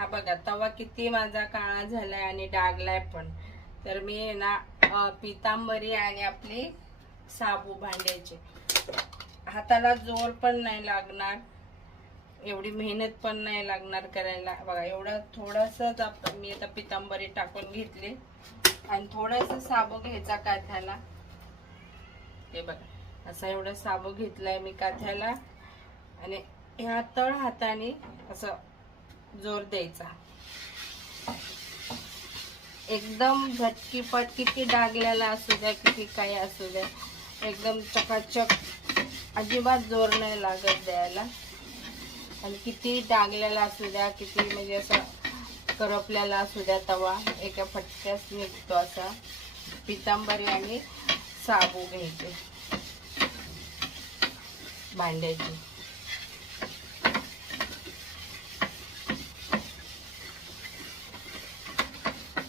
हा बघा तवा किती माझा काळा झालाय आणि डागलाय पण. तर मी ना पितांबरी आणि आपली साबू भांड्याचे, हाताला जोर पण नाही लागणार, एवढी मेहनत पण नाही लागणार करायला. बघा एवढं थोडंसंच मी आता पितांबरी टाकून घेतली आणि थोडंसं साबू घ्यायचा काथ्याला. हे बघा असं एवढं साबू घेतलाय मी काथ्याला आणि ह्या तळ हाताने असं जोर द्यायचा. एकदम झटकीपट, किती डागलेला असू द्या किती काही असू द्या, एकदम चकाचक, अजिबात जोर नाही लागत द्यायला. आणि किती डागलेला असू द्या, किती म्हणजे असं करपलेला असू द्या तवा, एका फटक्यास निघतो असा. पितांबरी आणि साबू घ्यायचे भांड्याची.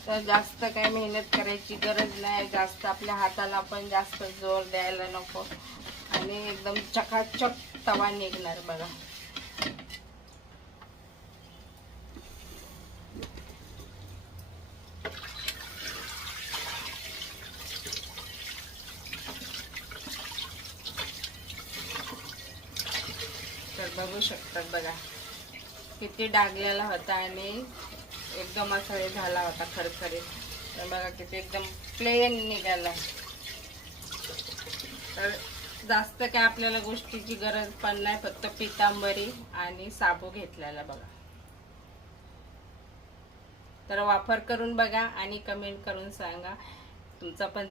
तर जास्त काही मेहनत करायची गरज नाही, जास्त आपल्या हाताला पण जास्त जोर द्यायला नको आणि एकदम चकाचक तवा निघणार बघा. तर बघू शकतात बघा किती डागलेला होता आणि एकदम असा हे झाला होता खरखरीत. तर बघा किती एकदम प्लेन निघाला. तर जास्त काय आपल्याला गोष्टीची गरज पण नाही, फक्त पितांबरी आणि साबू घेतलेला बघा. तर वापर करून बघा आणि कमेंट करून सांगा तुमचा पण